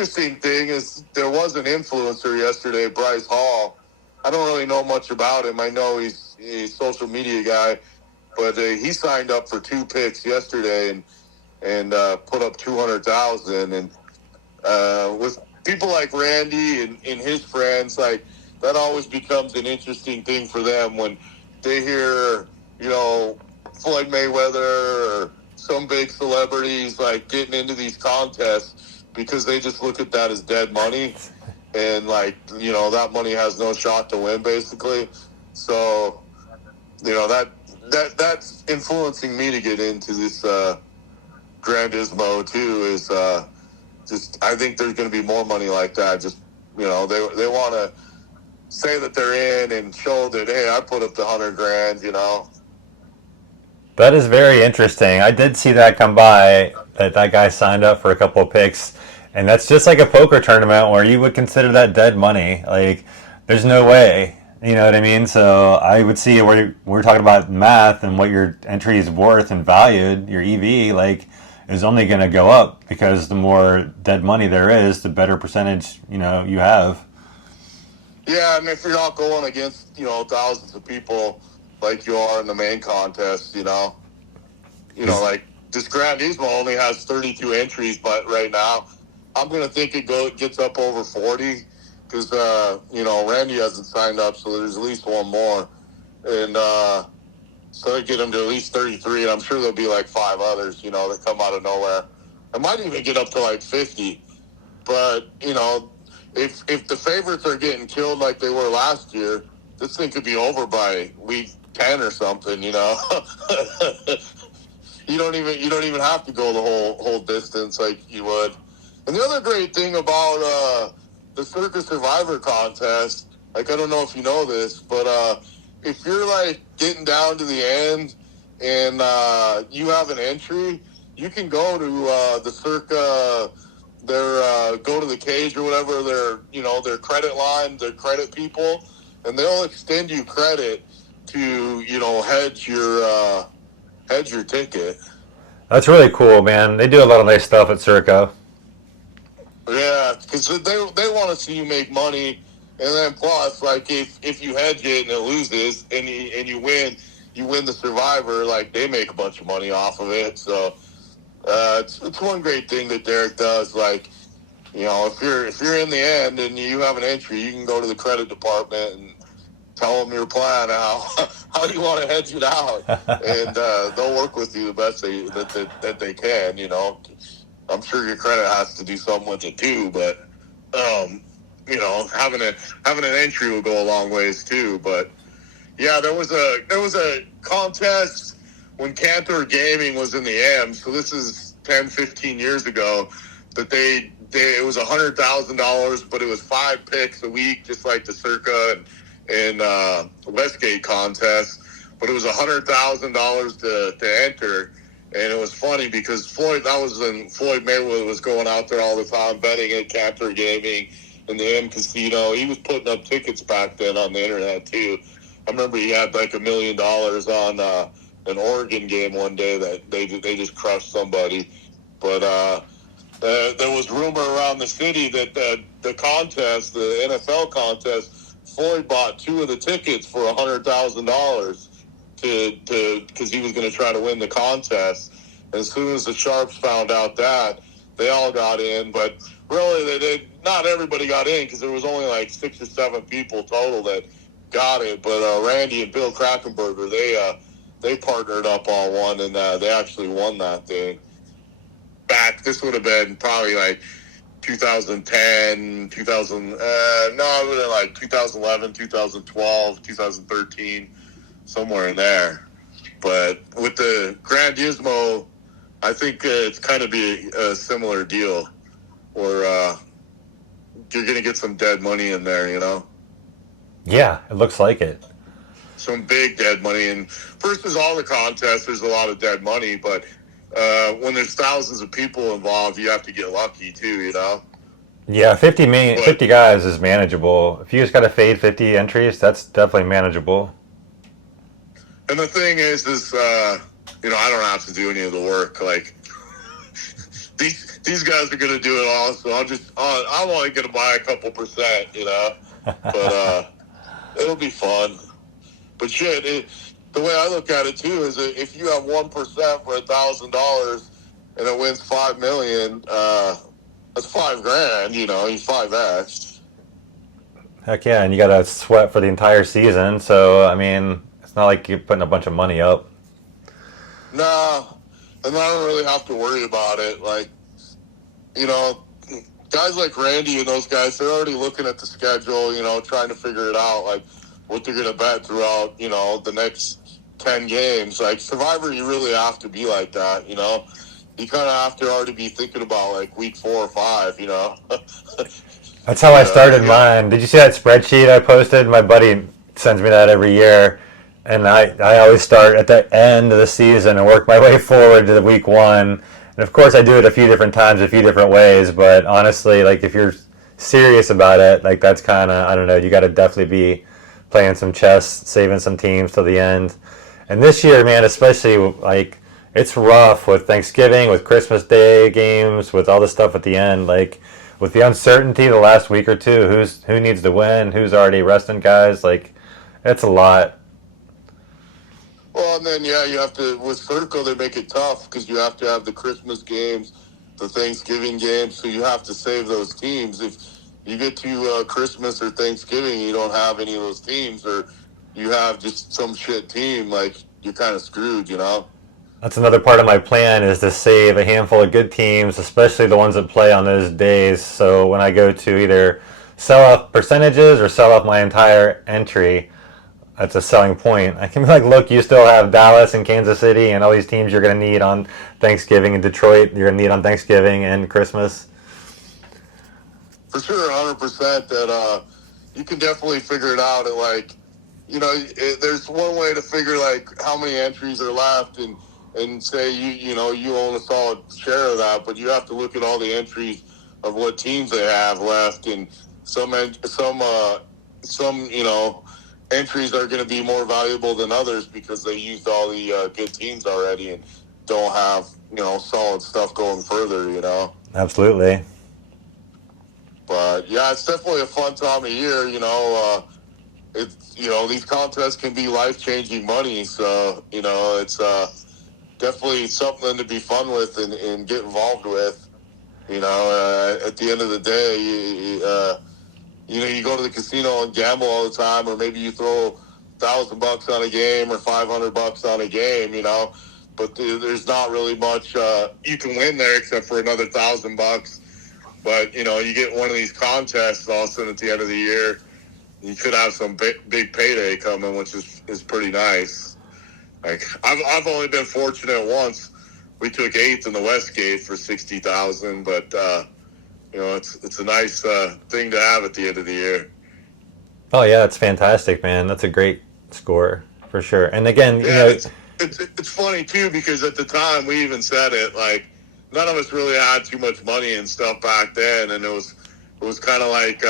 interesting thing is there was an influencer yesterday, Bryce Hall. I don't really know much about him. I know he's a social media guy, but he signed up for 2 picks yesterday and put up 200,000. And with people like Randy and his friends, like that always becomes an interesting thing for them when they hear, Floyd Mayweather or some big celebrities like getting into these contests, because they just look at that as dead money, and that money has no shot to win basically. So that's influencing me to get into this Grandissimo too. Is just I think there's going to be more money like that. Just they want to say that they're in and show that, hey, I put up the 100 grand. That is very interesting. I did see that come by, that guy signed up for a couple of picks, and that's just like a poker tournament where you would consider that dead money. Like, there's no way. You know what I mean? So I would see where we're talking about math and what your entry is worth and valued, your EV, is only going to go up, because the more dead money there is, the better percentage, you have. Yeah, and if you're not going against, thousands of people like you are in the main contest, like this Grandissimo only has 32 entries, but right now I'm going to think it gets up over 40, because, Randy hasn't signed up, so there's at least one more. And so I get him to at least 33, and I'm sure there'll be like 5 others, that come out of nowhere. I might even get up to like 50. But, if the favorites are getting killed like they were last year, this thing could be over by week 10 or something, You don't even have to go the whole distance like you would. And the other great thing about the Circa Survivor contest, I don't know if you know this, but if you're like getting down to the end and you have an entry, you can go to the Circa, go to the cage or whatever, their credit line, their credit people, and they'll extend you credit to hedge your ticket. That's really cool, man. They do a lot of nice stuff at Circa. Yeah, because they want to see you make money, and then plus, like if you hedge it and it loses and you win the Survivor, like they make a bunch of money off of it. So it's one great thing that Derek does. Like, if you're in the end and you have an entry, you can go to the credit department and tell them your plan, how you want to hedge it out, and they'll work with you the best that they can. I'm sure your credit has to do something with it too, but having an entry will go a long ways too. But yeah, there was a contest when Cantor Gaming was in the AM. So this is 10, 15 years ago. That it was $100,000, but it was 5 picks a week, just like the Circa and Westgate contest. But it was $100,000 to enter. And it was funny because that was when Floyd Mayweather was going out there all the time, betting at Cantor Gaming and the M Casino. He was putting up tickets back then on the internet too. I remember he had like $1 million on an Oregon game one day that they just crushed somebody. But there was rumor around the city that the contest, the NFL contest, Floyd bought 2 of the tickets for $100,000. Because he was going to try to win the contest. As soon as the Sharps found out that, they all got in. But really, not everybody got in, because there was only like 6 or 7 people total that got it. But Randy and Bill Krakenberger, they partnered up on one, and they actually won that thing. This would have been probably like 2010, it would have been like 2011, 2012, 2013. Somewhere in there. But with the Grandissimo, I think it's kind of be a similar deal where you're going to get some dead money in there, Yeah, it looks like it. Some big dead money. And versus all the contests, there's a lot of dead money. But when there's thousands of people involved, you have to get lucky too, Yeah, 50 guys is manageable. If you just got to fade 50 entries, that's definitely manageable. And the thing is I don't have to do any of the work. Like these guys are going to do it all, so I'm only going to buy a couple percent, you know. But it'll be fun. But shit, the way I look at it too is that if you have 1% for $1,000 and it wins $5 million, that's $5,000. You know, you 5x. Heck yeah, and you got to sweat for the entire season. So I mean, it's not like you're putting a bunch of money up. Nah, and I don't really have to worry about it. Like, you know, guys like Randy and those guys, they're already looking at the schedule, you know, trying to figure it out, like what they're going to bet throughout, you know, the next 10 games. Like Survivor, you really have to be like that, you know. You kind of have to already be thinking about like week 4 or 5, you know. That's how I started mine. Did you see that spreadsheet I posted? My buddy sends me that every year. And I always start at the end of the season and work my way forward to the week 1. And of course I do it a few different times, a few different ways. But honestly, like if you're serious about it, like that's kind of, I don't know, you got to definitely be playing some chess, saving some teams till the end. And this year, man, especially like it's rough with Thanksgiving, with Christmas Day games, with all the stuff at the end. Like with the uncertainty the last week or two, who needs to win, who's already resting guys, like it's a lot. Well, and then, yeah, you have to, with Circa, they make it tough because you have to have the Christmas games, the Thanksgiving games, so you have to save those teams. If you get to Christmas or Thanksgiving, you don't have any of those teams, or you have just some shit team, like, you're kind of screwed, you know? That's another part of my plan is to save a handful of good teams, especially the ones that play on those days. So when I go to either sell off percentages or sell off my entire entry, that's a selling point. I can be like, look, you still have Dallas and Kansas City and all these teams you're going to need on Thanksgiving, and Detroit you're going to need on Thanksgiving and Christmas. For sure, 100% that you can definitely figure it out. And like, you know, there's one way to figure like how many entries are left and say you know you own a solid share of that, but you have to look at all the entries of what teams they have left, and some you know entries are going to be more valuable than others because they used all the good teams already and don't have, you know, solid stuff going further, you know. Absolutely. But yeah, it's definitely a fun time of year, you know. It's, you know, these contests can be life-changing money, so, you know, it's definitely something to be fun with and get involved with. You know, at the end of the day, you know, you go to the casino and gamble all the time, or maybe you throw $1,000 on a game or $500 on a game, you know, but there's not really much you can win there except for another $1,000. But, you know, you get one of these contests all of a sudden at the end of the year, you could have some big payday coming, which is pretty nice. Like I've only been fortunate once. We took 8th in the Westgate for $60,000, but you know it's a nice thing to have at the end of the year. Oh yeah, it's fantastic, man. That's a great score for sure. And again, yeah, you know, it's funny too because at the time we even said it like none of us really had too much money and stuff back then, and it was kind of like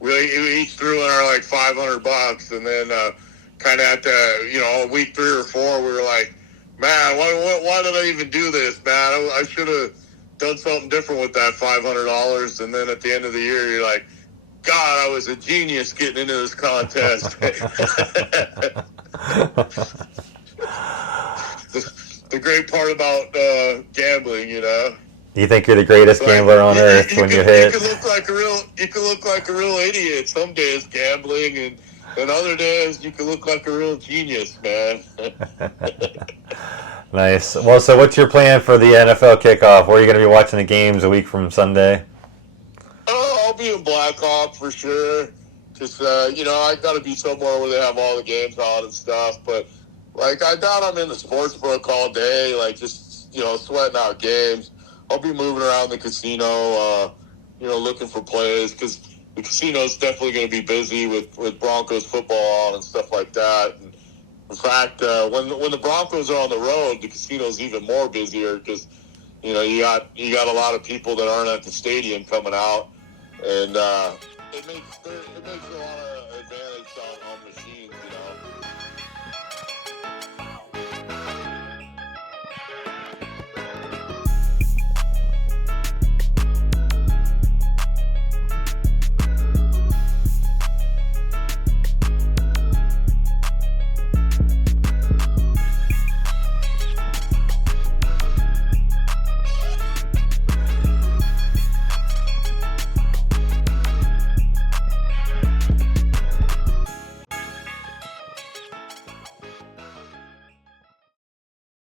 we each threw in our like $500, and then kind of at the, you know, week 3 or 4 we were like, man, why did I even do this, man? I should have done something different with that $500. And then at the end of the year you're like, God, I was a genius getting into this contest. The great part about gambling, you know. You think you're the greatest gambler on earth when you hit. You can look like a real idiot some days gambling, and other days you can look like a real genius, man. Nice. Well, so what's your plan for the NFL kickoff? Where are you going to be watching the games a week from Sunday? Oh, I'll be in Blackhawk for sure. Just you know, I got to be somewhere where they have all the games on and stuff. But like, I doubt I'm in the sports book all day, like just, you know, sweating out games. I'll be moving around the casino, you know, looking for plays because the casino's definitely going to be busy with Broncos football on and stuff like that. And in fact, when the Broncos are on the road, the casino's even more busier because, you know, you got a lot of people that aren't at the stadium coming out, and it makes a lot of